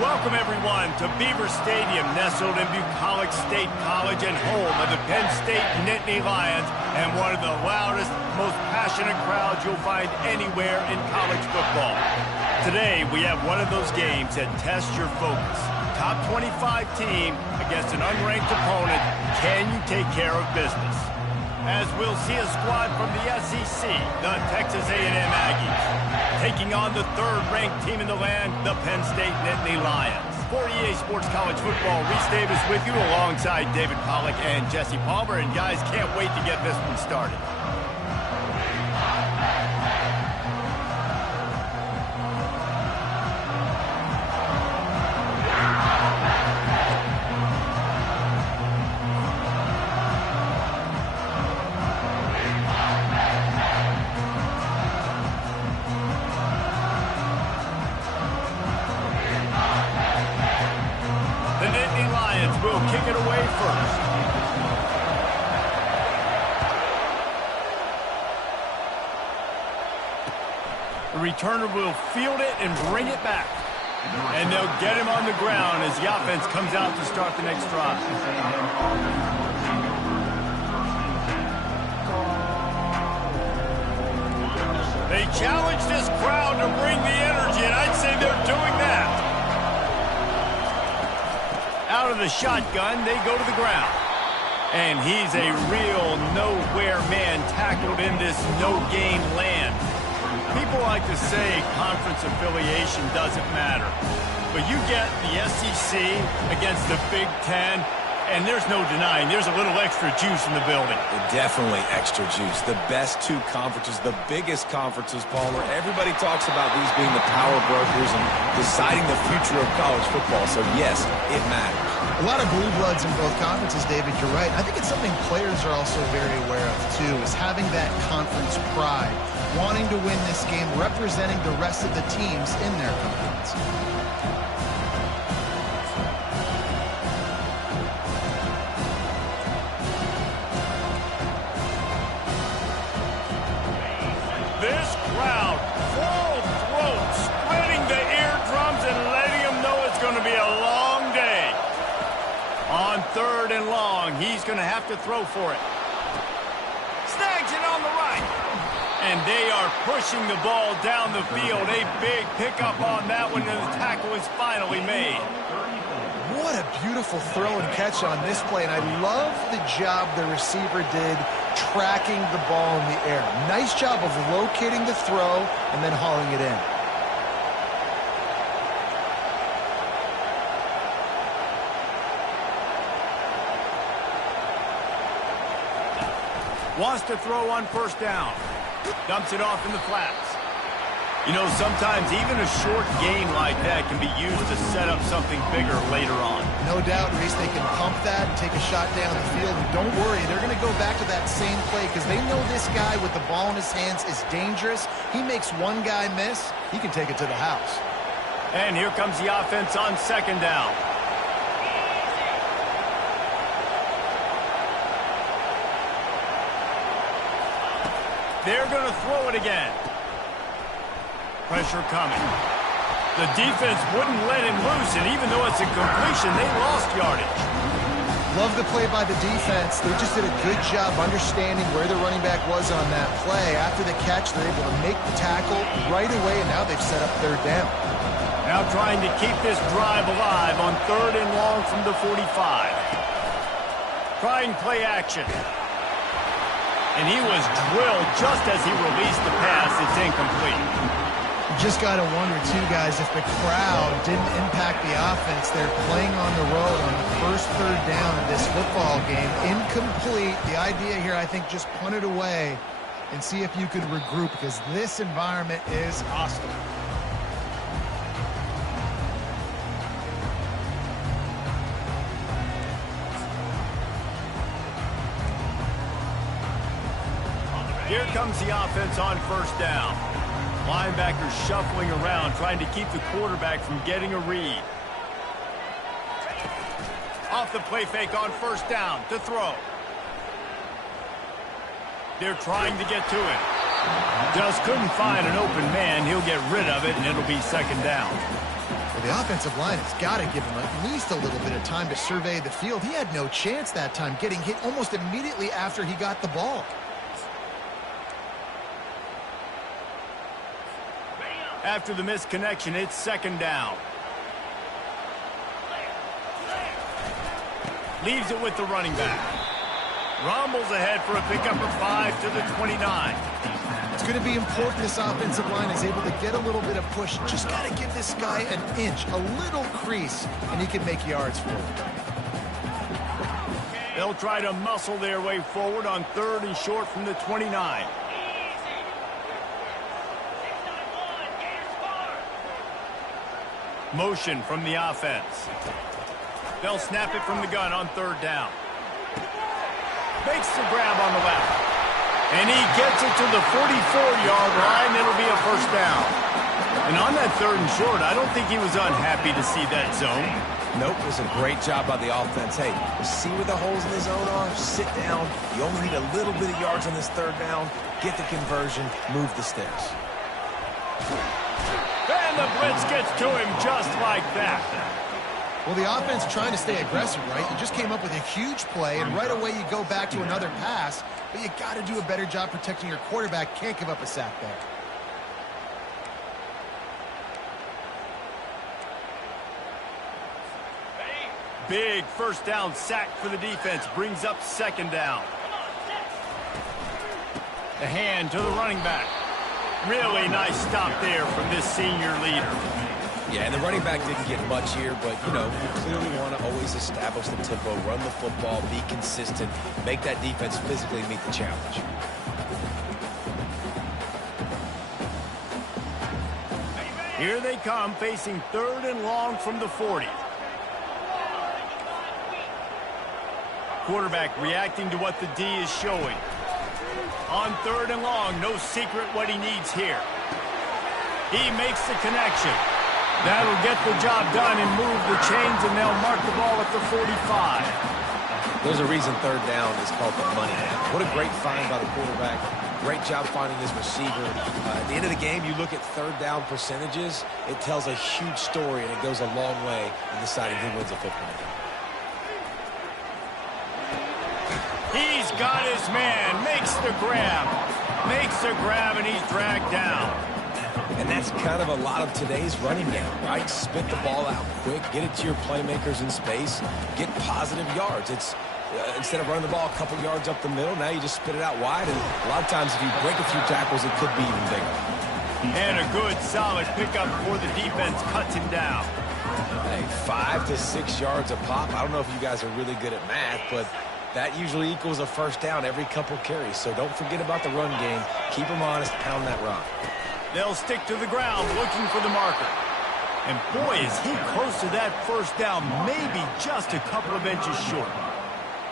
Welcome, everyone, to Beaver Stadium, nestled in Bucolic State College and home of the Penn State Nittany Lions, and one of the loudest, most passionate crowds you'll find anywhere in college football. Today, we have one of those games that tests your focus. Top 25 team against an unranked opponent. Can you take care of business? As we'll see a squad from the SEC, the Texas A&M Aggies, taking on the third-ranked team in the land, the Penn State Nittany Lions. For EA Sports College Football, Reese Davis with you alongside David Pollack and Jesse Palmer. And guys, can't wait to get this one started. Will kick it away first. The returner will field it and bring it back. And they'll get him on the ground as the offense comes out to start the next drive. They challenge this crowd to bring the energy, and I'd say they're doing that. Out of the shotgun, they go to the ground. And he's a real nowhere man tackled in this no-gain land. People like to say conference affiliation doesn't matter. But you get the SEC against the Big Ten, and there's no denying there's a little extra juice in the building. Definitely extra juice. The best two conferences, the biggest conferences, Palmer. Everybody talks about these being the power brokers and deciding the future of college football. So, yes, it matters. A lot of blue bloods in both conferences, David, you're right. I think it's something players are also very aware of, too, is having that conference pride, wanting to win this game, representing the rest of the teams in their conference. This crowd, full throat, spreading the eardrums and letting them know it's going to be a long day. On third and long, he's going to have to throw for it. Snags it on the right. And they are pushing the ball down the field. A big pickup on that one, and the tackle is finally made. What a beautiful throw and catch on this play, and I love the job the receiver did tracking the ball in the air. Nice job of locating the throw and then hauling it in. Wants to throw on first down. Dumps it off in the flats. You know, sometimes even a short gain like that can be used to set up something bigger later on. No doubt, Reese, they can pump that and take a shot down the field. And don't worry, they're going to go back to that same play because they know this guy with the ball in his hands is dangerous. He makes one guy miss, he can take it to the house. And here comes the offense on second down. They're going to throw it again. Pressure coming. The defense wouldn't let him loose, and even though it's a completion, they lost yardage. Love the play by the defense. They just did a good job understanding where the running back was on that play. After the catch, they're able to make the tackle right away, and now they've set up third down. Now trying to keep this drive alive on third and long from the 45. Trying play action. And he was drilled just as he released the pass. It's incomplete. You just got to wonder, too, guys, if the crowd didn't impact the offense. They're playing on the road on the first third down of this football game. Incomplete. The idea here, I think, just punt it away and see if you could regroup because this environment is hostile. Here comes the offense on first down. Linebackers shuffling around, trying to keep the quarterback from getting a read. Off the play fake on first down to throw. They're trying to get to it. Just couldn't find an open man. He'll get rid of it, and it'll be second down. Well, the offensive line has got to give him at least a little bit of time to survey the field. He had no chance that time, getting hit almost immediately after he got the ball. After the missed connection, it's second down. Leaves it with the running back. Rumbles ahead for a pickup of 5 to the 29. It's going to be important this offensive line is able to get a little bit of push. Just got to give this guy an inch, a little crease, and he can make yards for it. They'll try to muscle their way forward on 3rd and short from the 29. Motion from the offense. They'll snap it from the gun on 3rd down. Makes the grab on the left. And he gets it to the 44-yard line. It'll be a first down. And on that 3rd and short, I don't think he was unhappy to see that zone. Nope, it was a great job by the offense. Hey, see where the holes in the zone are? Sit down. You only need a little bit of yards on this 3rd down. Get the conversion. Move the sticks. And the blitz gets to him just like that. Well, the offense trying to stay aggressive, right? You just came up with a huge play, and right away you go back to another pass, but you got to do a better job protecting your quarterback. Can't give up a sack there. Big first down sack for the defense brings up second down. The hand to the running back. Really nice stop there from this senior leader. Yeah, and the running back didn't get much here, but, you know, you clearly want to always establish the tempo, run the football, be consistent, make that defense physically meet the challenge. Here they come, facing 3rd and long from the 40. Quarterback reacting to what the D is showing. On 3rd and long, no secret what he needs here. He makes the connection. That'll get the job done and move the chains, and they'll mark the ball at the 45. There's a reason 3rd down is called the money down. What a great find by the quarterback. Great job finding this receiver. At the end of the game, you look at 3rd down percentages. It tells a huge story, and it goes a long way in deciding who wins a football game. He's got his man, makes the grab, and he's dragged down. And that's kind of a lot of today's running game, right? Spit the ball out quick, get it to your playmakers in space, get positive yards. It's instead of running the ball a couple yards up the middle, now you just spit it out wide, and a lot of times if you break a few tackles, it could be even bigger. And a good, solid pickup before the defense cuts him down. Hey, 5 to 6 yards a pop. I don't know if you guys are really good at math, but that usually equals a first down every couple carries. So don't forget about the run game. Keep them honest, pound that rock. They'll stick to the ground looking for the marker. And boy, is he close to that first down, maybe just a couple of inches short.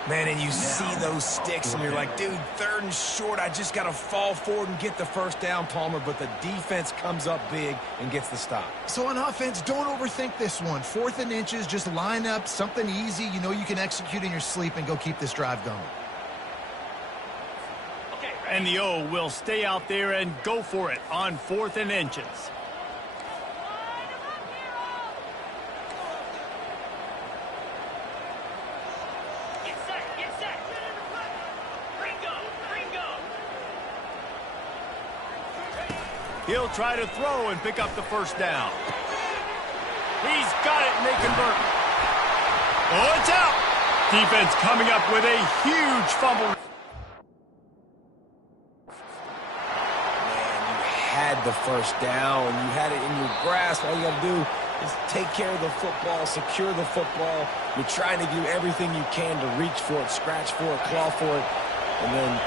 Man, and you see those sticks, and you're like, dude, 3rd and short, I just got to fall forward and get the first down, Palmer, but the defense comes up big and gets the stop. So on offense, don't overthink this one. 4th and inches, just line up, something easy you know you can execute in your sleep and go keep this drive going. And the O will stay out there and go for it on 4th and inches. He'll try to throw and pick up the first down. He's got it, and they convert. Oh, it's out. Defense coming up with a huge fumble. Had the first down, you had it in your grasp. All you got to do is take care of the football, secure the football. You're trying to do everything you can to reach for it, scratch for it, claw for it, and then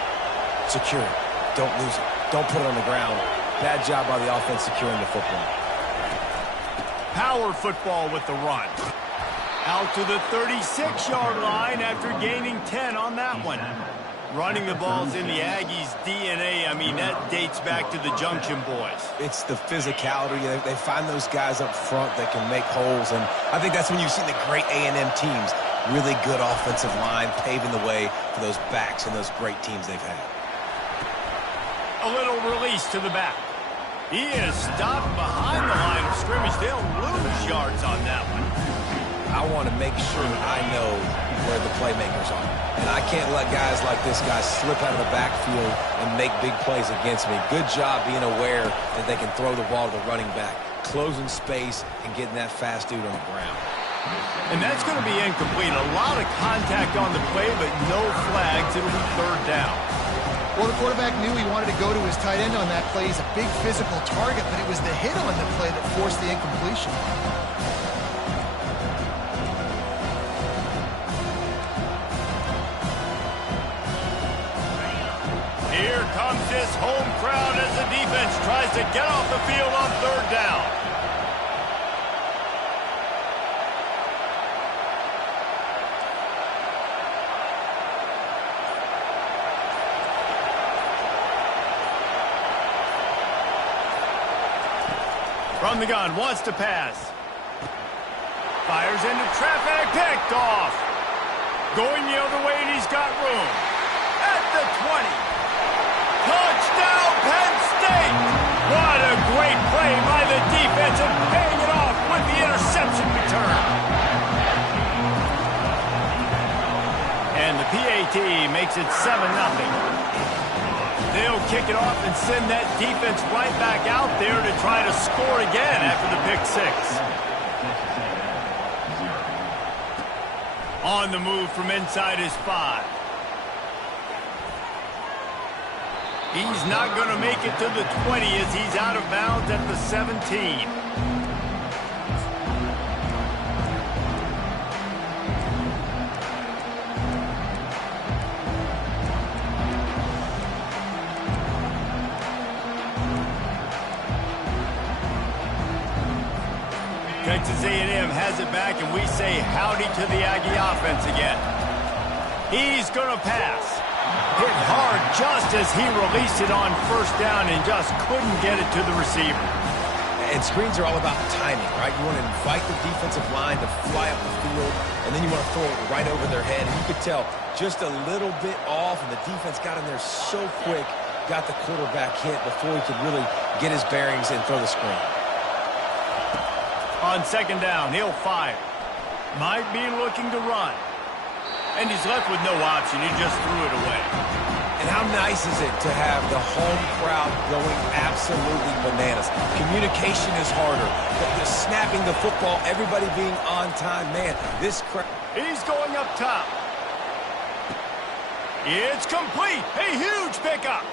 secure it. Don't lose it. Don't put it on the ground. Bad job by the offense securing the football. Power football with the run. Out to the 36-yard line after gaining 10 on that one. Running the ball's in the Aggies' DNA. I mean, that dates back to the Junction Boys. It's the physicality. They find those guys up front that can make holes, and I think that's when you've seen the great A&M teams. Really good offensive line, paving the way for those backs and those great teams they've had. A little release to the back. He is stopped behind the line of scrimmage. They'll lose yards on that one. I want to make sure I know where the playmakers are. And I can't let guys like this guy slip out of the backfield and make big plays against me. Good job being aware that they can throw the ball to the running back, closing space, and getting that fast dude on the ground. And that's going to be incomplete. A lot of contact on the play, but no flags. It'll be third down. Well, the quarterback knew he wanted to go to his tight end on that play. He's a big physical target, but it was the hit on the play that forced the incompletion. Here comes this home crowd as the defense tries to get off the field on third down. From the gun, wants to pass. Fires into traffic, picked off. Going the other way, and he's got room. At the 20. Touchdown, Penn State! What a great play by the defense and paying it off with the interception return. And the PAT makes it 7-0. They'll kick it off and send that defense right back out there to try to score again after the pick six. On the move from inside his 5. He's not going to make it to the 20 as he's out of bounds at the 17. Texas A&M has it back, and we say howdy to the Aggie offense again. He's going to pass. Hit hard just as he released it on first down and just couldn't get it to the receiver. And screens are all about timing, right? You want to invite the defensive line to fly up the field, and then you want to throw it right over their head. And you could tell just a little bit off, and the defense got in there so quick, got the quarterback hit before he could really get his bearings and throw the screen. On second down, he'll fire. Might be looking to run. And he's left with no option. He just threw it away. And how nice is it to have the home crowd going absolutely bananas? Communication is harder. The snapping the football, everybody being on time. Man, this crowd... He's going up top. It's complete. A huge pickup.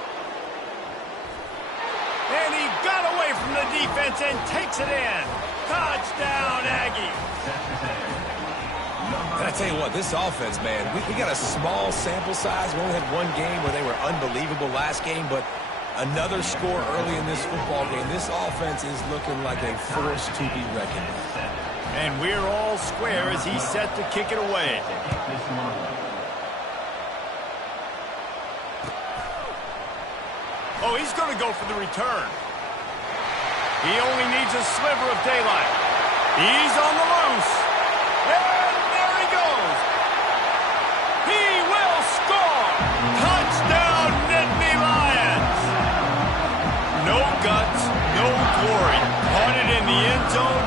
And he got away from the defense and takes it in. Touchdown, Aggie. And I tell you what, this offense, man, we got a small sample size. We only had one game where they were unbelievable last game, but another score early in this football game. This offense is looking like a force to be reckoned with. And we're all square as he's set to kick it away. Oh, he's going to go for the return. He only needs a sliver of daylight. He's on the loose. And there he goes. He will score. Touchdown, Nittany Lions. No guts, no glory. Caught it in the end zone.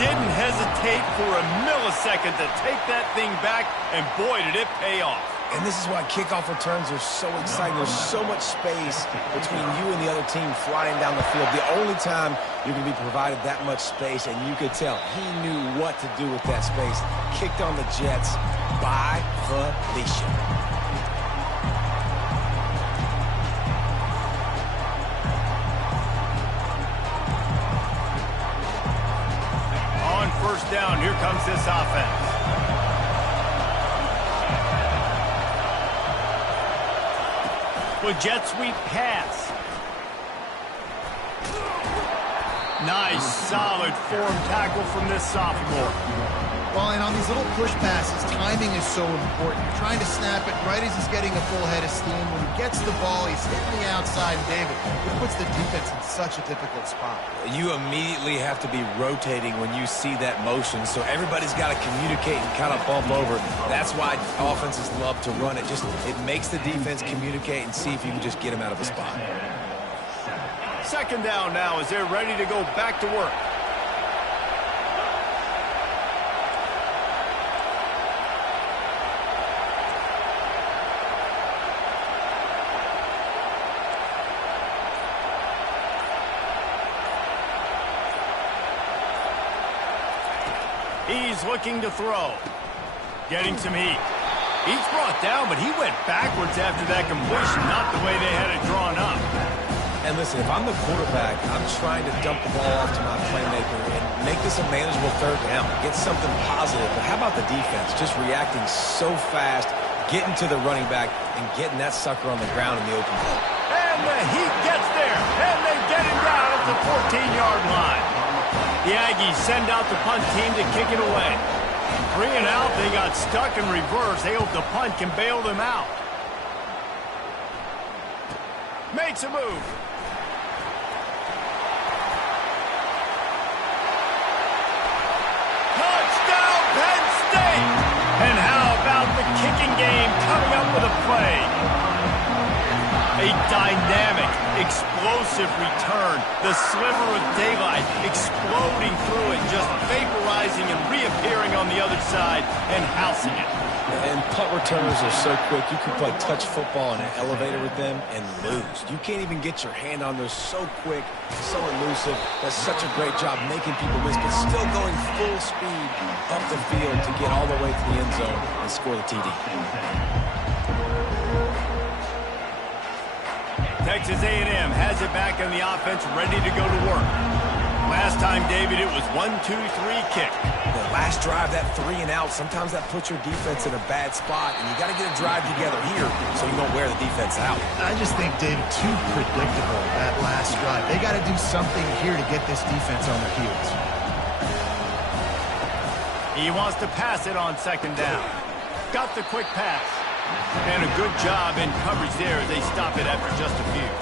Didn't hesitate for a millisecond to take that thing back. And boy, did it pay off. And this is why kickoff returns are so exciting. There's so much space between you and the other team flying down the field. The only time you're going to be provided that much space, and you could tell he knew what to do with that space. Kicked on the Jets by Felicia. On first down, here comes this offense. With jet sweep pass. Nice, solid form tackle from this sophomore. Well, and on these little push passes, timing is so important. You're trying to snap it right as he's getting a full head of steam. When he gets the ball, he's hitting the outside, David. It puts the defense in such a difficult spot. You immediately have to be rotating when you see that motion, so everybody's got to communicate and kind of bump over. That's why offenses love to run it. It makes the defense communicate and see if you can just get him out of a spot. Second down now as they're ready to go back to work. He's looking to throw. Getting some heat. He's brought down, but he went backwards after that completion, not the way they had it drawn up. And listen, if I'm the quarterback, I'm trying to dump the ball off to my playmaker and make this a manageable third down, get something positive. But how about the defense? Just reacting so fast, getting to the running back, and getting that sucker on the ground in the open field. And the heat gets there, and they get him down at the 14-yard line. The Aggies send out the punt team to kick it away. 3 and out, they got stuck in reverse. They hope the punt can bail them out. Makes a move. Touchdown, Penn State! And how about the kicking game coming up with a play? A dynamic, explosive return. The sliver of daylight exploding through it, just vaporizing and reappearing on the other side and housing it. And punt returners are so quick, you can play touch football in an elevator with them and lose. You can't even get your hand on those, so quick, so elusive. Does such a great job making people miss, but still going full speed up the field to get all the way to the end zone and score the TD. Texas A&M has it back on the offense, ready to go to work. Last time, David, it was 1-2-3 kick. The last drive, that 3 and out, sometimes that puts your defense in a bad spot, and you got to get a drive together here so you don't wear the defense out. I just think, David, too predictable, that last drive. They got to do something here to get this defense on their heels. He wants to pass it on second down. Got the quick pass. And a good job in coverage there as they stop it after just a few.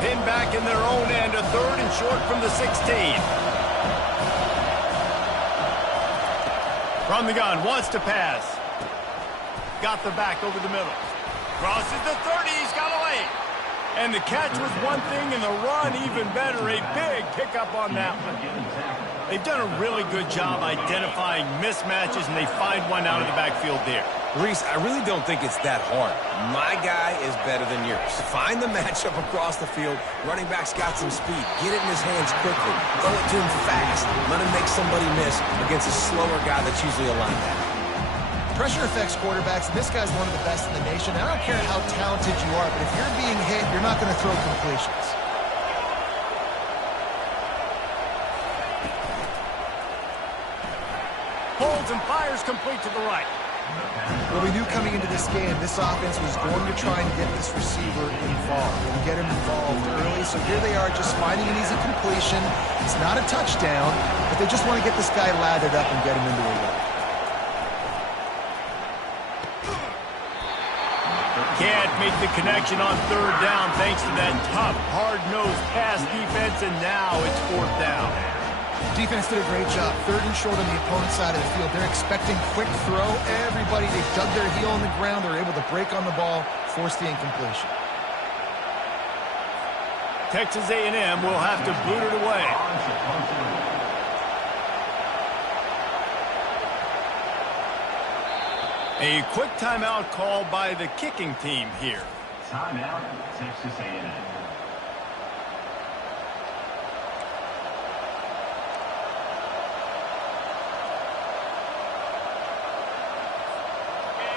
Pinned back in their own end, a 3rd and short from the 16. From the gun, wants to pass. Got the back over the middle. Crosses the 30, he's got a lane. And the catch was one thing, and the run even better. A big pickup on that one. They've done a really good job identifying mismatches, and they find one out of the backfield there. Reese, I really don't think it's that hard. My guy is better than yours. Find the matchup across the field. Running back's got some speed. Get it in his hands quickly. Throw it to him fast. Let him make somebody miss against a slower guy that's usually a linebacker. Pressure affects quarterbacks, and this guy's one of the best in the nation. I don't care how talented you are, but if you're being hit, you're not going to throw completions. Holds and fires complete to the right. Well, we knew coming into this game, this offense was going to try and get this receiver involved and get him involved early. So here they are just finding an easy completion. It's not a touchdown, but they just want to get this guy lathered up and get him into a run. Can't make the connection on 3rd down thanks to that tough, hard-nosed pass defense, and now it's 4th down. Defense did a great job. 3rd and short on the opponent's side of the field. They're expecting quick throw. Everybody, they dug their heel on the ground. They're able to break on the ball, force the incompletion. Texas A&M will have to boot it away. A quick timeout called by the kicking team here. Timeout, Texas A&M.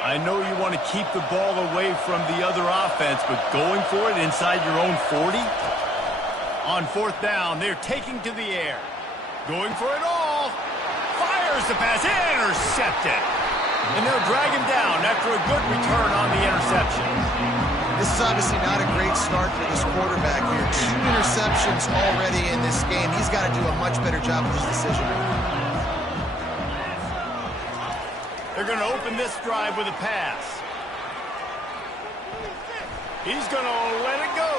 I know you want to keep the ball away from the other offense, but going for it inside your own 40? On 4th down, they're taking to the air. Going for it all. Fires the pass. Intercepted. And they'll drag him down after a good return on the interception. This is obviously not a great start for this quarterback here. 2 interceptions already in this game. He's got to do a much better job with his decision. They're going to open this drive with a pass. He's going to let it go.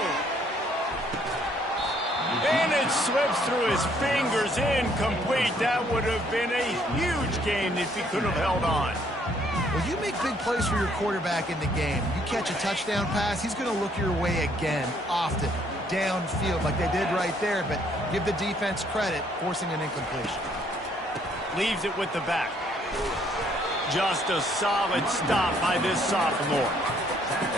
And it slips through his fingers, incomplete. That would have been a huge game if he could have held on. Well, you make big plays for your quarterback in the game. You catch a touchdown pass, he's going to look your way again, often, downfield like they did right there, but give the defense credit, forcing an incompletion. Leaves it with the back. Just a solid stop by this sophomore.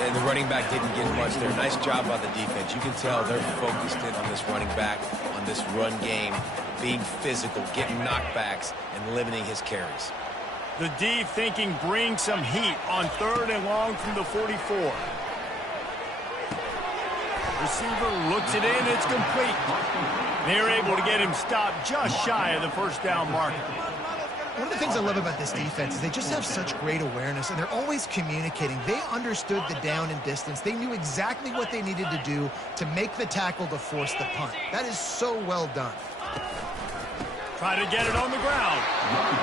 And the running back didn't get much there. Nice job by the defense. You can tell they're focused in on this running back, on this run game, being physical, getting knockbacks, and limiting his carries. The D thinking bring some heat on 3rd and long from the 44. Receiver looks it in, it's complete. They're able to get him stopped just shy of the first down marker. One of the things I love about this defense is they just have such great awareness, and they're always communicating. They understood the down and distance. They knew exactly what they needed to do to make the tackle to force the punt. That is so well done. Try to get it on the ground.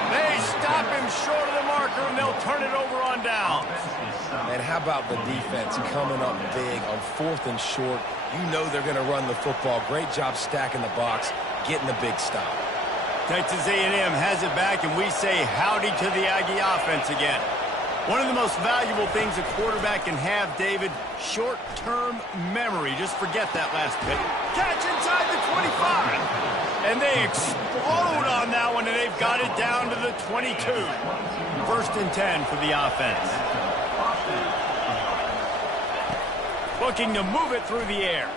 They stop him short of the marker, and they'll turn it over on downs. And how about the defense coming up big on 4th and short? You know they're going to run the football. Great job stacking the box, getting the big stop. Texas A&M has it back, and we say howdy to the Aggie offense again. One of the most valuable things a quarterback can have, David, short-term memory. Just forget that last pick. Catch inside the 25. And they explode on that one, and they've got it down to the 22. 1st and 10 for the offense. Looking to move it through the air.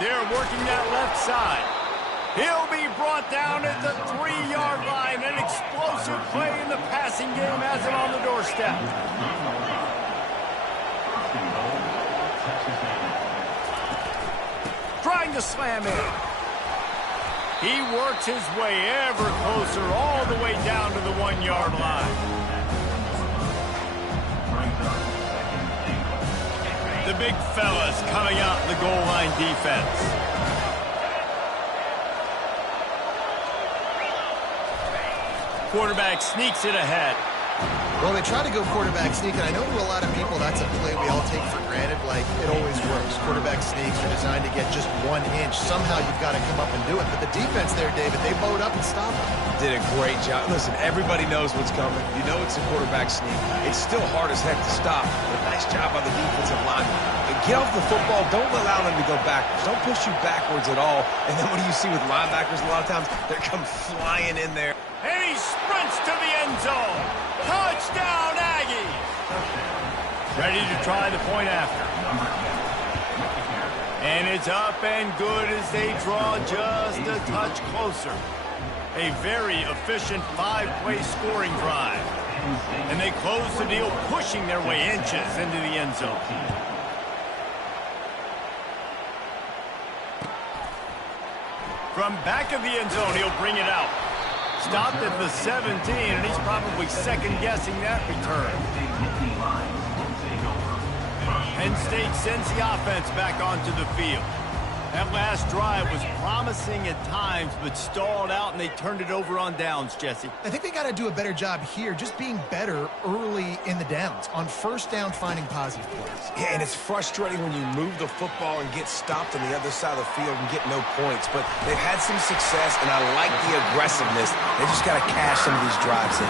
They're working that left side. He'll be brought down at the 3-yard line. An explosive play in the passing game has him on the doorstep. Trying to slam in. He works his way ever closer all the way down to the 1-yard line. The big fellas coming out in the goal line defense. Quarterback sneaks it ahead. Well, they try to go quarterback sneak, and I know to a lot of people that's a play we all take for granted. Like, it always works. Quarterback sneaks are designed to get just 1 inch. Somehow you've got to come up and do it. But the defense there, David, they bowed up and stopped him. Did a great job. Listen, everybody knows what's coming. You know it's a quarterback sneak. It's still hard as heck to stop, but a nice job by the defensive lineman. Get off the football. Don't allow them to go backwards. Don't push you backwards at all. And then what do you see with linebackers a lot of times? They come flying in there. And he sprints to the end zone. Touchdown, Aggies! Ready to try the point after. And it's up and good as they draw just a touch closer. A very efficient 5-play scoring drive. And they close the deal, pushing their way inches into the end zone. From back of the end zone, he'll bring it out. Stopped at the 17, and he's probably second-guessing that return. Penn State sends the offense back onto the field. That last drive was promising at times, but stalled out, and they turned it over on downs, Jesse. I think they got to do a better job here, just being better early in the downs. On 1st down, finding positive plays. Yeah, and it's frustrating when you move the football and get stopped on the other side of the field and get no points. But they've had some success, and I like the aggressiveness. They just got to cash some of these drives in.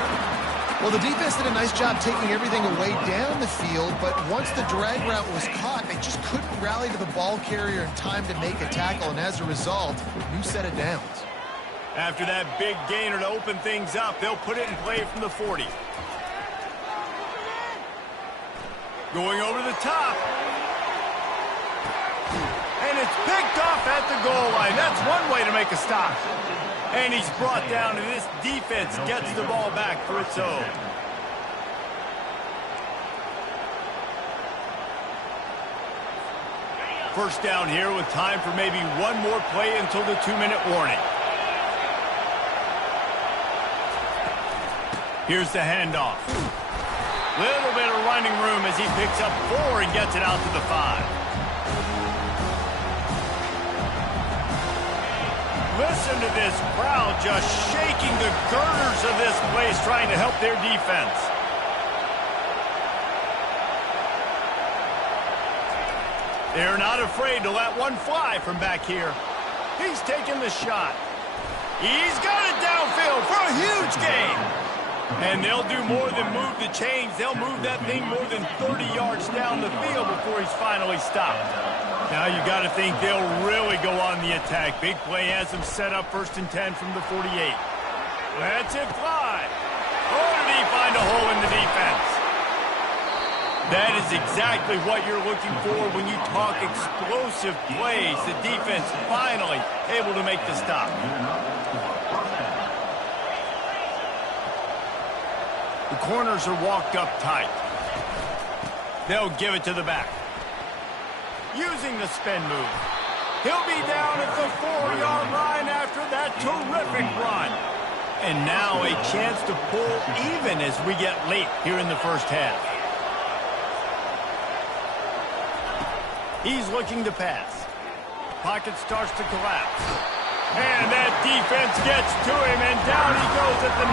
Well, the defense did a nice job taking everything away down the field, but once the drag route was caught, they just couldn't rally to the ball carrier in time to make a tackle, and as a result, new set of downs. After that big gainer to open things up, they'll put it in play from the 40. Going over the top. And it's picked off at the goal line. That's one way to make a stop. And he's brought down, and this defense gets the ball back for its own. First down here with time for maybe one more play until the 2-minute warning. Here's the handoff. Little bit of running room as he picks up 4 and gets it out to the 5. Listen to this crowd just shaking the girders of this place, trying to help their defense. They're not afraid to let one fly from back here. He's taking the shot. He's got it downfield for a huge gain. And they'll do more than move the chains. They'll move that thing more than 30 yards down the field before he's finally stopped. Now you got to think they'll really go on the attack. Big play has them set up 1st and 10 from the 48. Lets it fly. Oh, did he find a hole in the defense? That is exactly what you're looking for when you talk explosive plays. The defense finally able to make the stop. The corners are walked up tight. They'll give it to the back. Using the spin move. He'll be down at the 4-yard line after that terrific run. And now a chance to pull even as we get late here in the first half. He's looking to pass. Pocket starts to collapse. And that defense gets to him, and down he goes at the 9.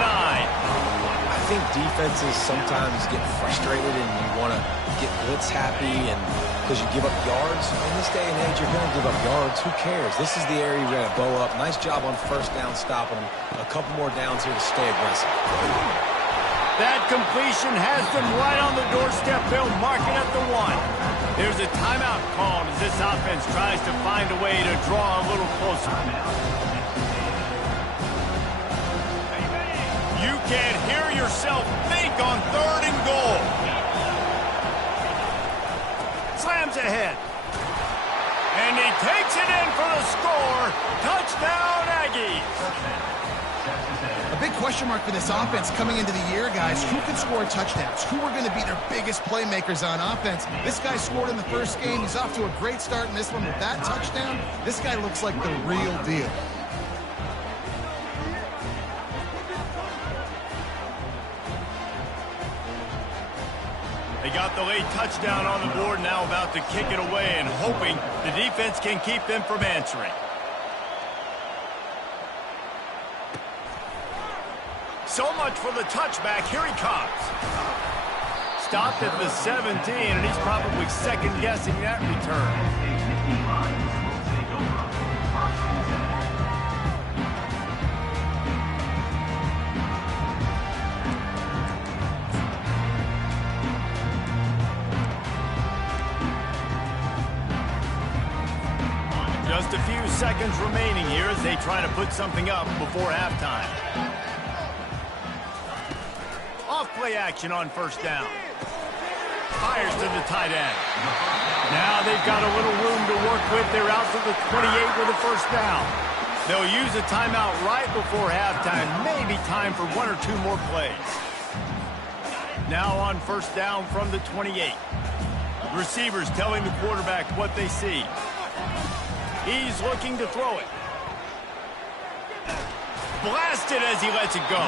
I think defenses sometimes get frustrated and you want to get blitz happy and because you give up yards. In this day and age, you're going to give up yards. Who cares? This is the area you're going to bow up. Nice job on 1st down stopping them. A couple more downs here to stay aggressive. That completion has them right on the doorstep. They'll mark it at the 1. There's a timeout called as this offense tries to find a way to draw a little closer. You can't hear yourself think on 3rd and goal. Slams ahead. And he takes it in for the score. Touchdown, Aggies. A big question mark for this offense coming into the year, guys. Who can score touchdowns? Who are going to be their biggest playmakers on offense? This guy scored in the first game. He's off to a great start in this one with that touchdown. This guy looks like the real deal. They got the late touchdown on the board, now about to kick it away and hoping the defense can keep them from answering. So much for the touchback. Here he comes. Stopped at the 17, and he's probably second-guessing that return. Just a few seconds remaining here as they try to put something up before halftime. Off play action on 1st down. Fires to the tight end. Now they've got a little room to work with. They're out to the 28 with a 1st down. They'll use a timeout right before halftime. Maybe time for 1 or 2 more plays. Now on 1st down from the 28. Receivers telling the quarterback what they see. He's looking to throw it. Blasted as he lets it go.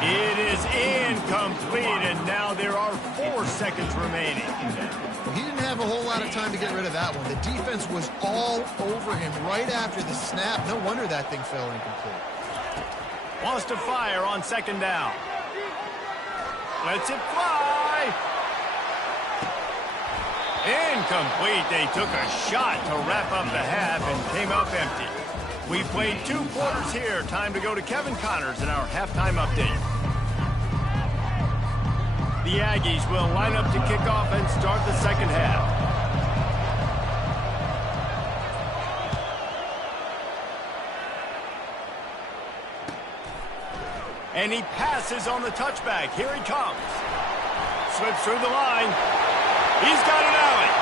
It is incomplete, and now there are 4 seconds remaining. He didn't have a whole lot of time to get rid of that one. The defense was all over him right after the snap. No wonder that thing fell incomplete. Wants to fire on 2nd down. Lets it fly. Incomplete. They took a shot to wrap up the half and came up empty. We played 2 quarters here. Time to go to Kevin Connors in our halftime update. The Aggies will line up to kick off and start the 2nd half. And he passes on the touchback. Here he comes. Slips through the line. He's got an alley.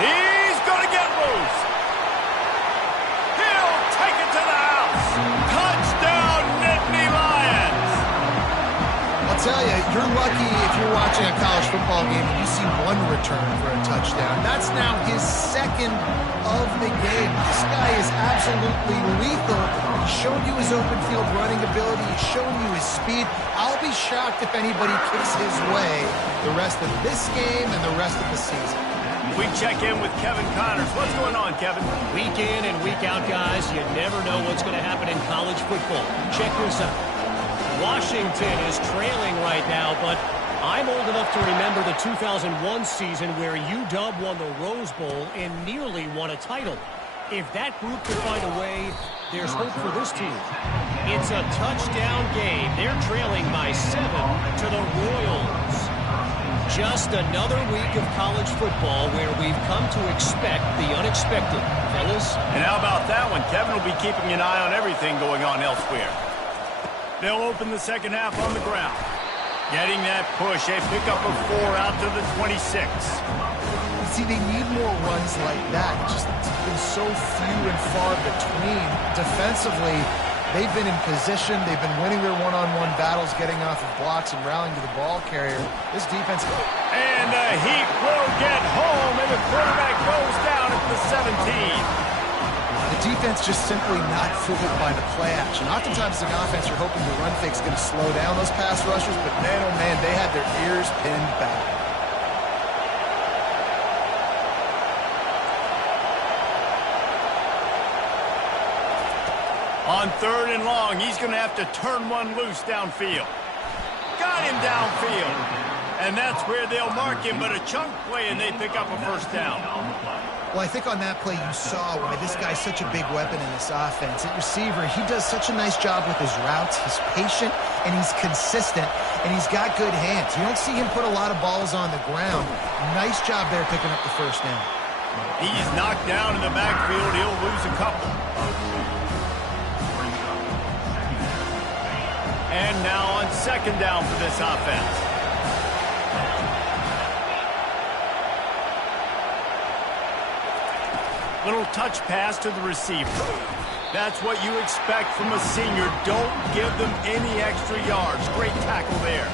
He's going to get loose. He'll take it to the house. Touchdown, Nittany Lions. I'll tell you, you're lucky if you're watching a college football game and you see 1 return for a touchdown. That's now his 2nd of the game. This guy is absolutely lethal. He's shown you his open field running ability. He's shown you his speed. I'll be shocked if anybody kicks his way the rest of this game and the rest of the season. We check in with Kevin Connors. What's going on, Kevin? Week in and week out, guys, you never know what's going to happen in college football. Check this out. Washington is trailing right now, but I'm old enough to remember the 2001 season where UW won the Rose Bowl and nearly won a title. If that group could find a way, there's hope for this team. It's a touchdown game. They're trailing by 7 to the Royals. Just another week of college football where we've come to expect the unexpected, fellas. And how about that one? Kevin will be keeping an eye on everything going on elsewhere. They'll open the second half on the ground. Getting that push. They pick up a 4 out to the 26. See, they need more runs like that. Just it's been so few and far between. Defensively, they've been in position. They've been winning their one-on-one battles, getting off of blocks and rallying to the ball carrier. This defense... And the Heat will get home, and the quarterback goes down at the 17. The defense just simply not fooled by the play action. Oftentimes, as an offense, you're hoping the run fake's going to slow down those pass rushers, but man, oh man, they had their ears pinned back. On 3rd and long, he's going to have to turn one loose downfield. Got him downfield. And that's where they'll mark him, but a chunk play, and they pick up a first down. Well, I think on that play you saw why this guy's such a big weapon in this offense. At receiver, he does such a nice job with his routes. He's patient, and he's consistent, and he's got good hands. You don't see him put a lot of balls on the ground. Nice job there picking up the first down. He's knocked down in the backfield. He'll lose a couple. And now on 2nd down for this offense. Little touch pass to the receiver. That's what you expect from a senior. Don't give them any extra yards. Great tackle there.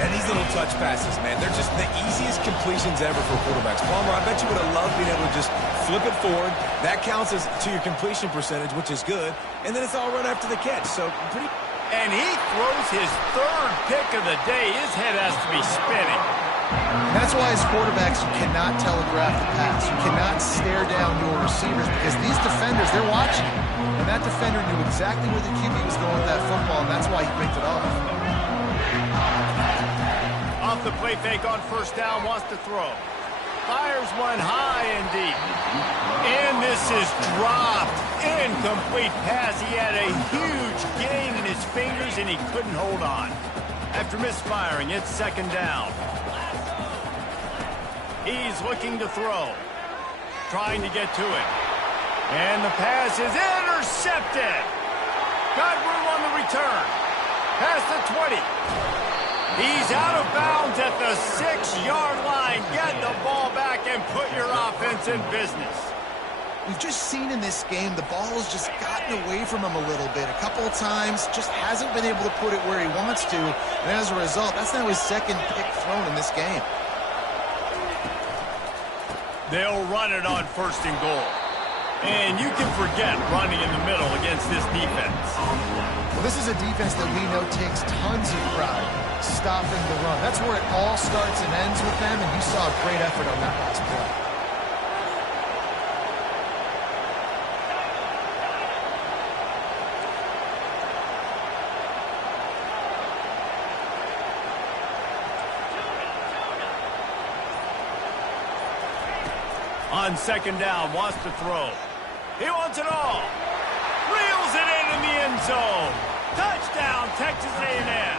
And these little touch passes, man, they're just the easiest completions ever for quarterbacks. Palmer, I bet you would have loved being able to just flip it forward. That counts as to your completion percentage, which is good. And then it's all right after the catch. So pretty... And he throws his 3rd pick of the day. His head has to be spinning. And that's why as quarterbacks, you cannot telegraph the pass. You cannot stare down your receivers because these defenders, they're watching. And that defender knew exactly where the QB was going with that football, and that's why he picked it off. Off the play fake on 1st down, wants to throw. Fires one high and deep. And this is dropped. Incomplete pass. He had a huge gain in his fingers, and he couldn't hold on. After misfiring, it's 2nd down. He's looking to throw. Trying to get to it. And the pass is intercepted. Got room on the return. Past the 20. He's out of bounds at the 6-yard line. Get the ball back and put your offense in business. We've just seen in this game the ball has just gotten away from him a little bit. A couple of times, just hasn't been able to put it where he wants to. And as a result, that's now his 2nd pick thrown in this game. They'll run it on 1st and goal. And you can forget running in the middle against this defense. Well, this is a defense that we know takes tons of pride stopping the run. That's where it all starts and ends with them, and you saw a great effort on that last play. On 2nd down, wants to throw. He wants it all. Reels it in the end zone. Touchdown, Texas A&M.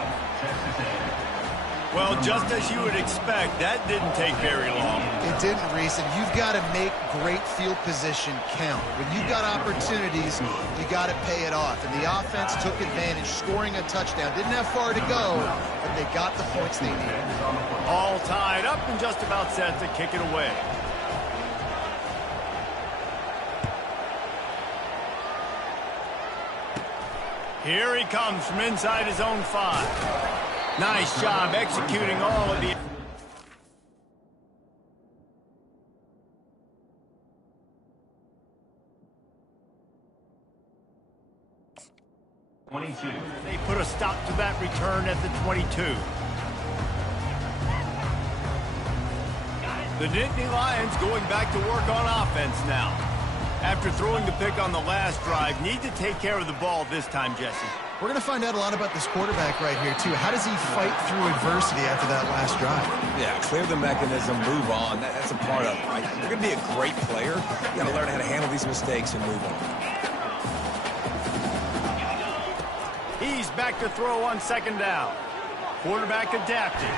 Well, just as you would expect, that didn't take very long. It didn't, Reese, and you've got to make great field position count. When you've got opportunities, you got to pay it off. And the offense took advantage, scoring a touchdown. Didn't have far to go, but they got the points they needed. All tied up and just about set to kick it away. Here he comes from inside his own 5. Nice job executing all of the... They put a stop to that return at the 22. The Nittany Lions going back to work on offense now. After throwing the pick on the last drive, need to take care of the ball this time, Jesse. We're going to find out a lot about this quarterback right here, too. How does he fight through adversity after that last drive? Yeah, clear the mechanism, move on. That's a part of it, right? You're going to be a great player. You got to learn how to handle these mistakes and move on. He's back to throw on second down. Quarterback adapting.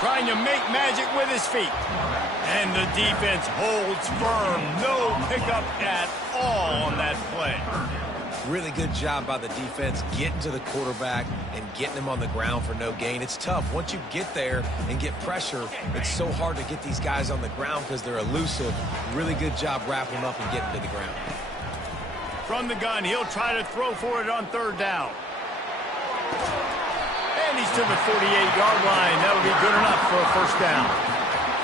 Trying to make magic with his feet. And the defense holds firm. No pickup at all on that play. Really good job by the defense getting to the quarterback and getting him on the ground for no gain. It's tough. Once you get there and get pressure, it's so hard to get these guys on the ground because they're elusive. Really good job wrapping them up and getting to the ground. From the gun, he'll try to throw for it on third down. And he's to the 48-yard line. That'll be good enough for a first down.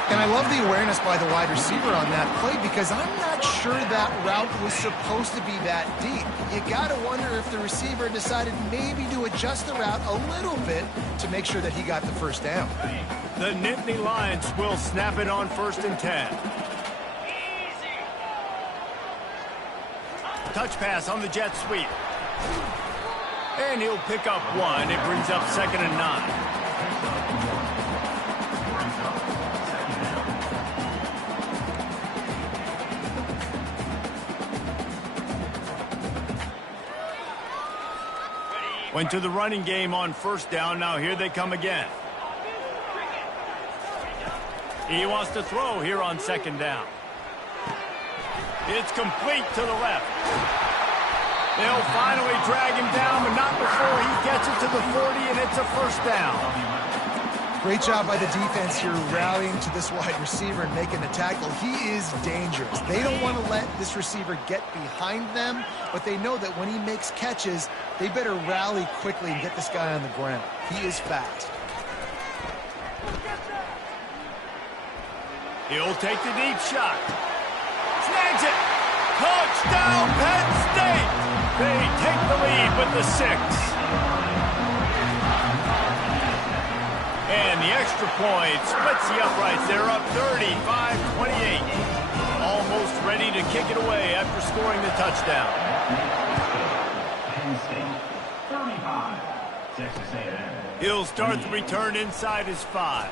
And I love the awareness by the wide receiver on that play because I'm not sure that route was supposed to be that deep. You got to wonder if the receiver decided maybe to adjust the route a little bit to make sure that he got the first down. The Nittany Lions will snap it on 1st and 10. Touch pass on the jet sweep. And he'll pick up one. It brings up 2nd and 9. Went to the running game on first down. Now here they come again. He wants to throw here on 2nd down. It's complete to the left. They'll finally drag him down, but not before he gets it to the 40, and it's a first down. Great job by the defense here rallying to this wide receiver and making the tackle. He is dangerous. They don't want to let this receiver get behind them, but they know that when he makes catches, they better rally quickly and get this guy on the ground. He is fast. He'll take the deep shot. Snags it. Touchdown, Penn State. They take the lead with the 6. And the extra point splits the uprights. They're up 35-28. Almost ready to kick it away after scoring the touchdown. Penn State, 35. Texas A&M. He'll start the return inside his 5.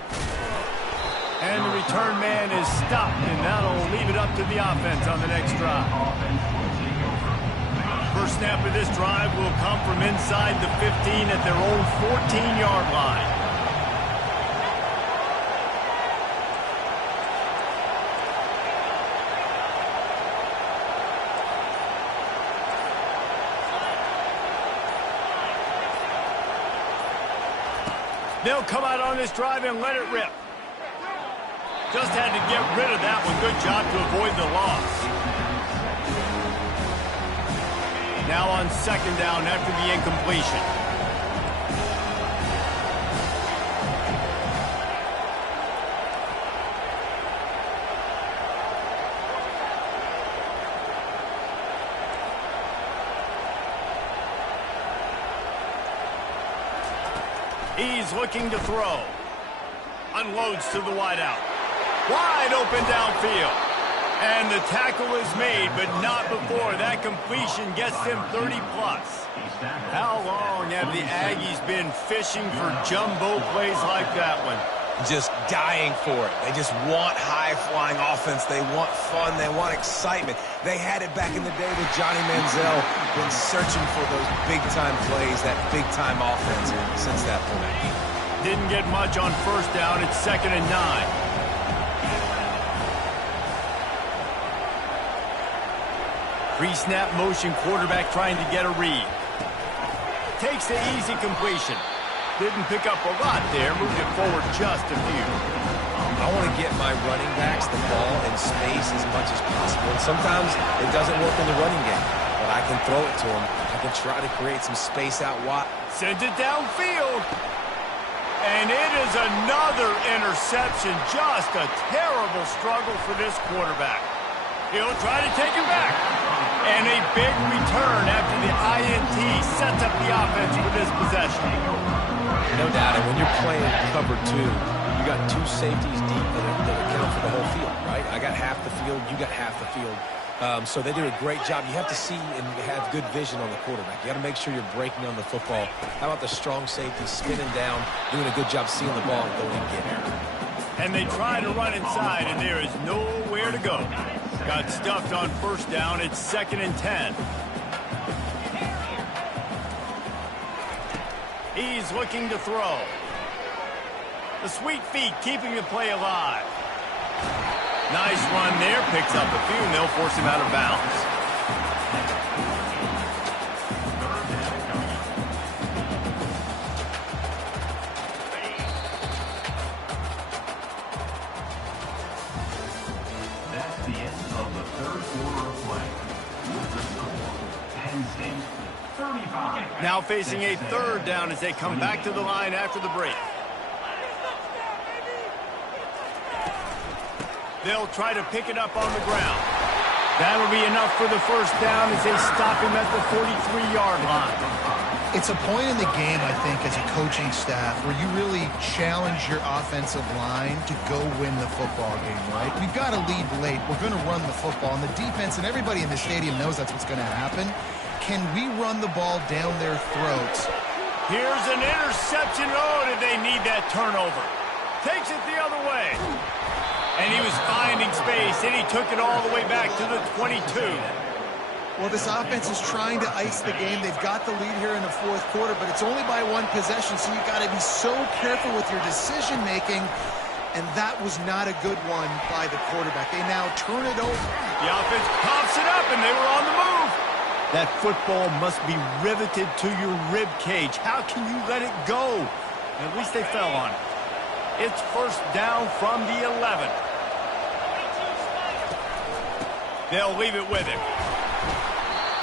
And the return man is stopped, and that'll leave it up to the offense on the next drive. First snap of this drive will come from inside the 15 at their own 14-yard line. They'll come out on this drive and let it rip. Just had to get rid of that one. Good job to avoid the loss. Now on 2nd down after the incompletion. He's looking to throw. Unloads to the wideout. Wide open downfield. And the tackle is made, but not before that completion gets them 30-plus. How long have the Aggies been fishing for jumbo plays like that one? Just dying for it. They just want high-flying offense. They want fun. They want excitement. They had it back in the day with Johnny Manziel. Been searching for those big-time plays, that big-time offense since that point. Didn't get much on first down. It's 2nd and 9. Pre-snap motion, quarterback trying to get a read. Takes the easy completion. Didn't pick up a lot there. Moved it forward just a few. I want to get my running backs the ball in space as much as possible. And sometimes it doesn't work in the running game, but I can throw it to them. I can try to create some space out wide. Sends it downfield. And it is another interception. Just a terrible struggle for this quarterback. He'll try to take him back. And a big return after the INT sets up the offense for this possession. No doubt. And when you're playing cover 2, you got 2 safeties deep that account for the whole field, right? I got half the field, you got half the field. So they do a great job. You have to see and have good vision on the quarterback. You got to make sure you're breaking on the football. How about the strong safety spinning down, doing a good job seeing the ball and going and getting it. And they try to run inside, and there is nowhere to go. Got stuffed on first down. It's 2nd and 10. He's looking to throw. The sweet feet keeping the play alive. Nice run there. Picks up a few, and they'll force him out of bounds. That's the end of the third quarter of play. With the score, Penn State 35. Now facing a 3rd down as they come back to the line after the break. They'll try to pick it up on the ground. That'll be enough for the first down as they stop him at the 43-yard line. It's a point in the game, I think, as a coaching staff where you really challenge your offensive line to go win the football game, right? We've got to lead late. We're going to run the football. And the defense and everybody in the stadium knows that's what's going to happen. Can we run the ball down their throats? Here's an interception. Oh, did they need that turnover? Takes it the other way. And he was finding space, and he took it all the way back to the 22. Well, this offense is trying to ice the game. They've got the lead here in the 4th quarter, but it's only by 1 possession, so you've got to be so careful with your decision-making, and that was not a good one by the quarterback. They now turn it over. The offense pops it up, and they were on the move. That football must be riveted to your rib cage. How can you let it go? At least they fell on it. It's first down from the 11. They'll leave it with him.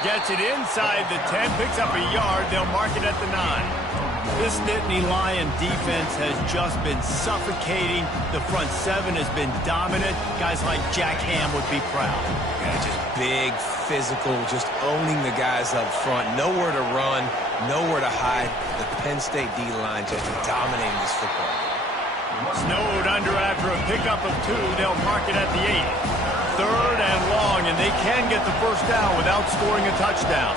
Gets it inside the 10, picks up a yard. They'll mark it at the 9. This Nittany Lion defense has just been suffocating. The front 7 has been dominant. Guys like Jack Ham would be proud. Yeah, just big, physical, just owning the guys up front. Nowhere to run, nowhere to hide. The Penn State D-line just dominating this football. Snowed under after a pickup of 2. They'll mark it at the 8. 3rd and long, and they can get the first down without scoring a touchdown.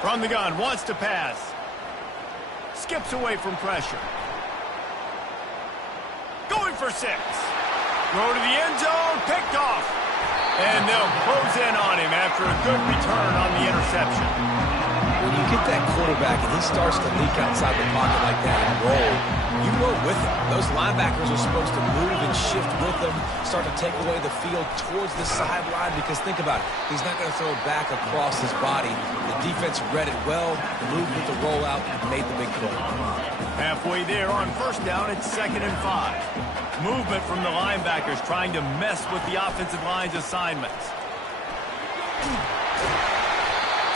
From the gun, wants to pass. Skips away from pressure. Going for 6. Throw to the end zone, picked off. And they'll close in on him after a good return on the interception. When you get that quarterback and he starts to leak outside the pocket like that and roll, you roll with him. Those linebackers are supposed to move and shift with him, start to take away the field towards the sideline, because think about it, he's not going to throw it back across his body. The defense read it well, moved with the rollout, and made the big play. Halfway there on first down, it's 2nd and 5. Movement from the linebackers trying to mess with the offensive line's assignments.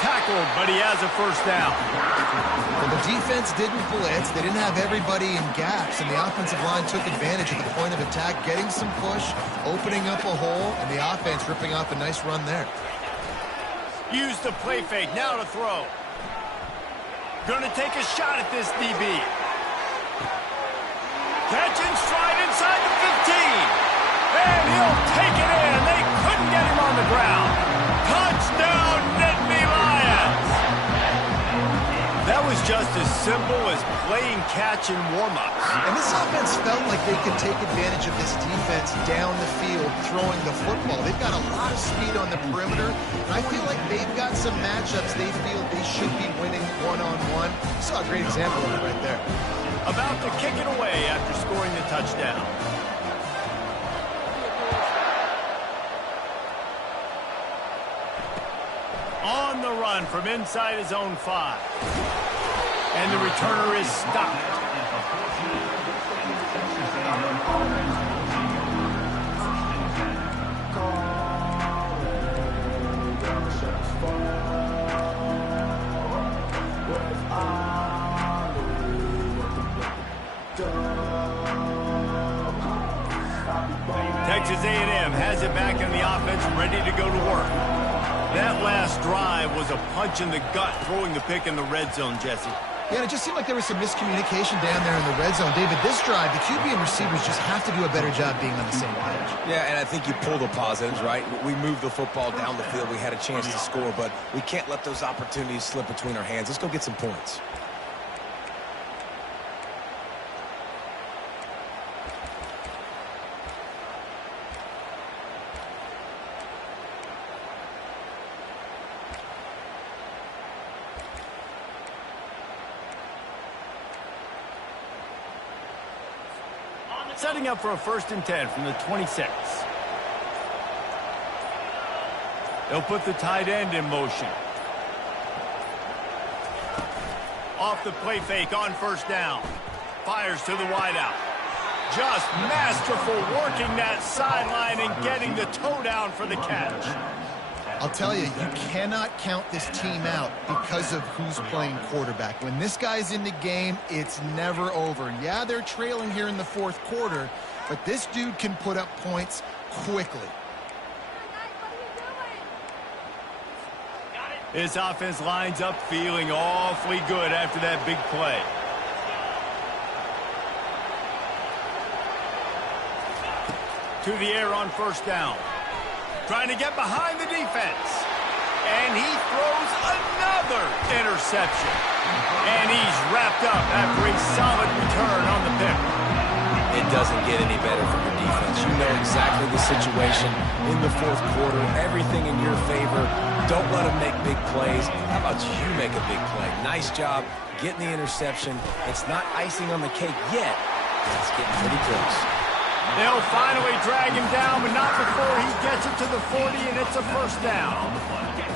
Tackled, but he has a first down. Well, the defense didn't blitz. They didn't have everybody in gaps, and the offensive line took advantage at the point of attack, getting some push, opening up a hole, and the offense ripping off a nice run there. Use the play fake, now to throw. Gonna take a shot at this DB. Catch and stride inside the 15. And he'll take it in. They couldn't get him on the ground. Touchdown, Nittany Lions. That was just as simple as playing catch and warm-ups. And this offense felt like they could take advantage of this defense down the field, throwing the football. They've got a lot of speed on the perimeter, and I feel like they've got some matchups they feel they should be winning one-on-one. Saw a great example of it right there. About to kick it away after scoring the touchdown. On the run from inside his own 5. And the returner is stopped. Texas A&M has it back in the offense, ready to go to work. That last drive was a punch in the gut, throwing the pick in the red zone, Jesse. Yeah, and it just seemed like there was some miscommunication down there in the red zone. David, this drive, the QB and receivers just have to do a better job being on the same page. Yeah, and I think you pull the positives, right? We moved the football down the field. We had a chance to score, but we can't let those opportunities slip between our hands. Let's go get some points. Setting up for a 1st and 10 from the 26. They'll put the tight end in motion. Off the play fake on 1st down. Fires to the wideout. Just masterful working that sideline and getting the toe down for the catch. I'll tell you, you cannot count this team out because of who's playing quarterback. When this guy's in the game, it's never over. Yeah, they're trailing here in the 4th quarter, but this dude can put up points quickly. This offense lines up feeling awfully good after that big play. To the air on 1st down. Trying to get behind the defense. And he throws another interception. And he's wrapped up after a solid return on the pick. It doesn't get any better from your defense. You know exactly the situation in the 4th quarter. Everything in your favor. Don't let them make big plays. How about you make a big play? Nice job getting the interception. It's not icing on the cake yet, but it's getting pretty close. They'll finally drag him down, but not before he gets it to the 40, and it's a 1st down.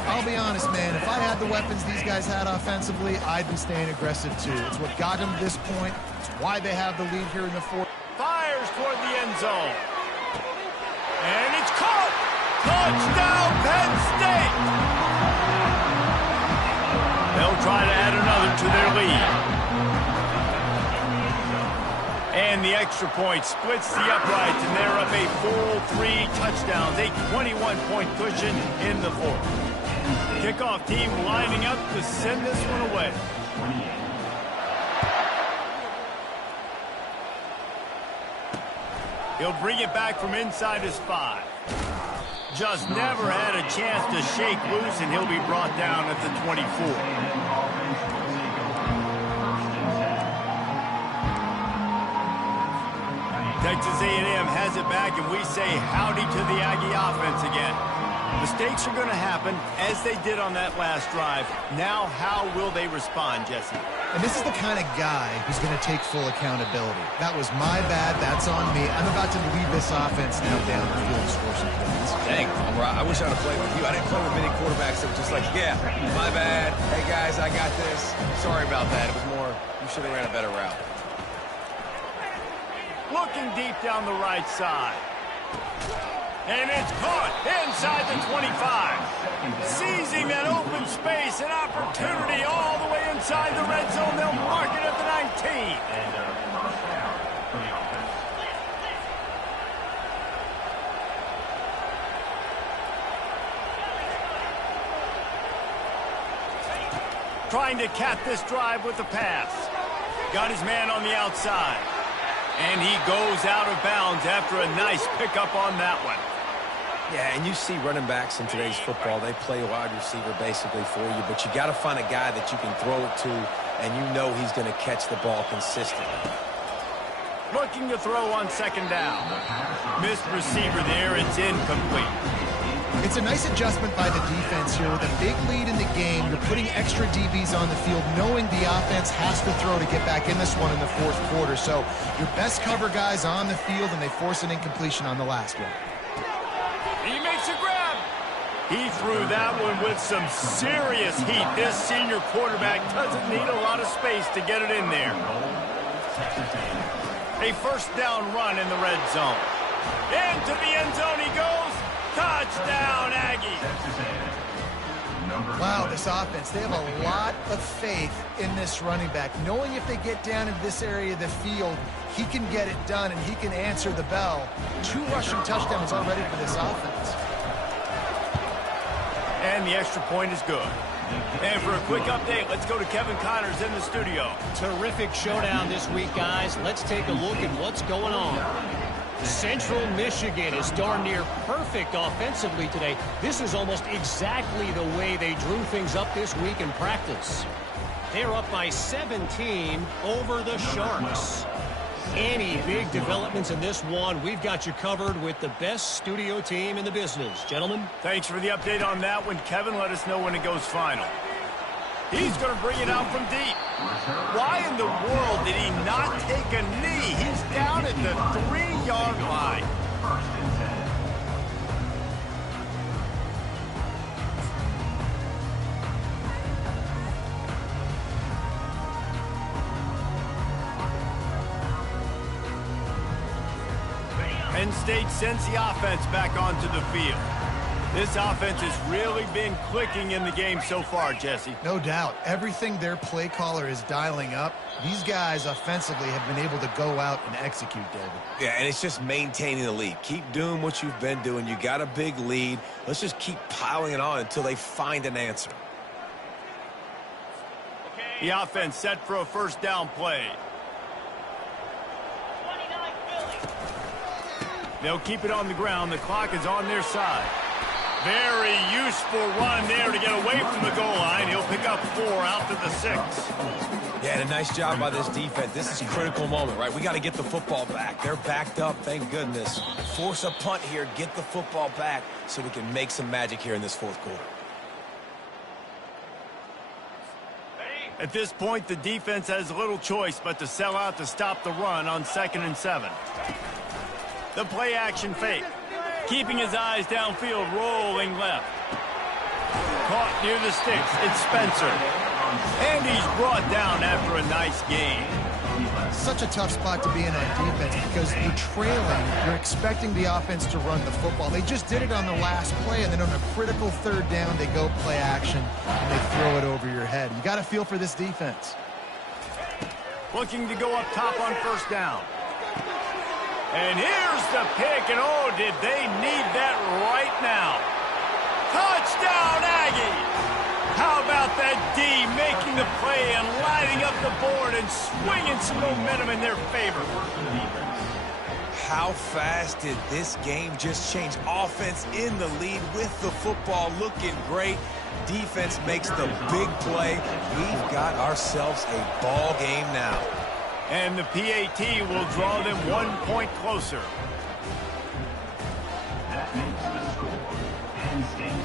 I'll be honest, man. If I had the weapons these guys had offensively, I'd be staying aggressive, too. It's what got them to this point. It's why they have the lead here in the 4th. Fires toward the end zone. And it's caught. Touchdown, Penn State. They'll try to add another to their lead. And the extra point splits the uprights, and they're up a full 3 touchdowns, a 21-point cushion in the 4th. Kickoff team lining up to send this one away. He'll bring it back from inside his 5. Just never had a chance to shake loose, and he'll be brought down at the 24. Texas A&M has it back, and we say howdy to the Aggie offense again. Mistakes are going to happen, as they did on that last drive. Now, how will they respond, Jesse? And this is the kind of guy who's going to take full accountability. That was my bad. That's on me. I'm about to lead this offense now down the field and score some points. Dang, Palmer, I wish I'd have played with you. I didn't play with many quarterbacks that were just like, yeah, my bad. Hey, guys, I got this. Sorry about that. It was more, you should have ran a better route. Looking deep down the right side. And it's caught inside the 25. Seizing that open space, an opportunity all the way inside the red zone. They'll mark it at the 19. Trying to cap this drive with the pass. Got his man on the outside. And he goes out of bounds after a nice pickup on that one. Yeah, and you see running backs in today's football, they play wide receiver basically for you, but you got to find a guy that you can throw it to, and you know he's going to catch the ball consistently. Looking to throw on 2nd down. Missed receiver there, it's incomplete. It's a nice adjustment by the defense here. With a big lead in the game, you're putting extra DBs on the field, knowing the offense has to throw to get back in this one in the 4th quarter. So your best cover guys on the field, and they force an incompletion on the last one. He makes a grab. He threw that one with some serious heat. This senior quarterback doesn't need a lot of space to get it in there. A 1st down run in the red zone. Into the end zone he goes. Touchdown, Aggies. Wow, this offense, they have a lot of faith in this running back, knowing if they get down into this area of the field, he can get it done and he can answer the bell. 2 rushing touchdowns already for this offense. And the extra point is good. And for a quick update, let's go to Kevin Connors in the studio. Terrific showdown this week, guys. Let's take a look at what's going on. Central Michigan is darn near perfect offensively today. This is almost exactly the way they drew things up this week in practice. They're up by 17 over the Sharks. Any big developments in this one, we've got you covered with the best studio team in the business. Gentlemen. Thanks for the update on that one. Kevin, let us know when it goes final. He's going to bring it out from deep. Why in the world did he not take a knee? He's down at the 3-yard line. Penn State sends the offense back onto the field. This offense has really been clicking in the game so far, Jesse. No doubt. Everything their play caller is dialing up, these guys offensively have been able to go out and execute, David. Yeah, and it's just maintaining the lead. Keep doing what you've been doing. You got a big lead. Let's just keep piling it on until they find an answer. The offense set for a first down play. They'll keep it on the ground. The clock is on their side. Very useful run there to get away from the goal line. He'll pick up 4 out to the 6. Yeah, and a nice job by this defense. This is a critical moment, right? We got to get the football back. They're backed up, thank goodness. Force a punt here, get the football back so we can make some magic here in this 4th quarter. At this point, the defense has little choice but to sell out to stop the run on 2nd and 7. The play action fake. Keeping his eyes downfield, rolling left. Caught near the sticks. It's Spencer. And he's brought down after a nice gain. Such a tough spot to be in on defense because you're trailing. You're expecting the offense to run the football. They just did it on the last play, and then on a critical 3rd down, they go play action, and they throw it over your head. You got to feel for this defense. Looking to go up top on 1st down. And here's the pick, and oh, did they need that right now. Touchdown, Aggie! How about that D making the play and lighting up the board and swinging some momentum in their favor? How fast did this game just change? Offense in the lead with the football looking great. Defense makes the big play. We've got ourselves a ball game now. And the PAT will draw them 1 point closer. That makes the score. Penn State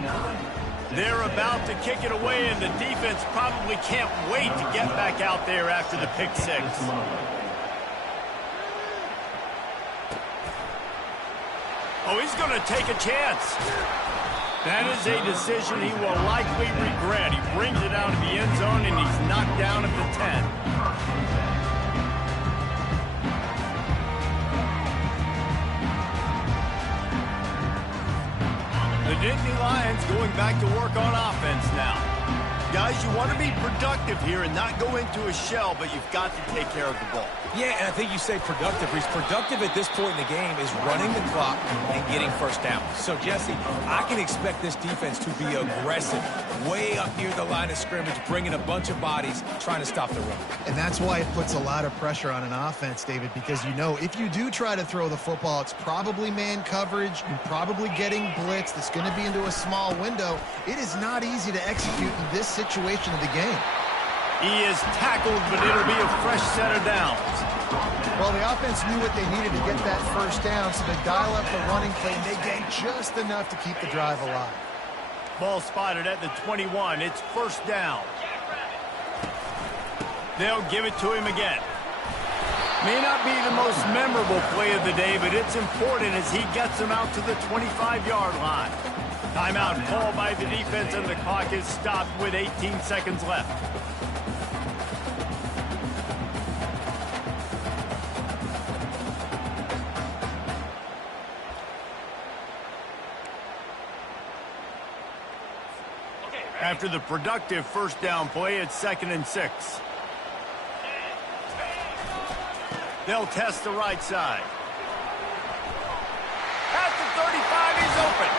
49. They're about to kick it away, and the defense probably can't wait to get back out there after the pick 6. Oh, he's going to take a chance. That is a decision he will likely regret. He brings it out of the end zone, and he's knocked down at the 10. The Nittany Lions going back to work on offense now. Guys, you want to be productive here and not go into a shell, but you've got to take care of the ball. Yeah, and I think you say productive. He's productive at this point in the game is running the clock and getting 1st down. So, Jesse, I can expect this defense to be aggressive, way up near the line of scrimmage, bringing a bunch of bodies, trying to stop the run. And that's why it puts a lot of pressure on an offense, David, because you know if you do try to throw the football, it's probably man coverage. You're probably getting blitzed. It's going to be into a small window. It is not easy to execute in this situation of the game. He is tackled, but it'll be a fresh set of downs. Well, the offense knew what they needed to get that 1st down, so they dial up the running play, and they gain just enough to keep the drive alive. Ball spotted at the 21. It's 1st down. They'll give it to him again. May not be the most memorable play of the day, but it's important as he gets them out to the 25-yard line. Timeout called by the defense, and the clock is stopped with 18 seconds left. after the productive first down play at 2nd and 6. They'll test the right side. At the 35, he's open.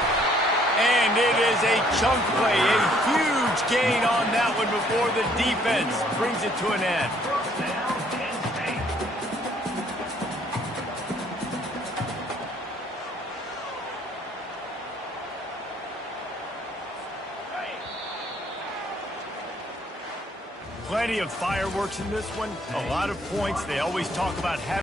And it is a chunk play, a huge gain on that one before the defense brings it to an end. Plenty of fireworks in this one. A lot of points. They always talk about having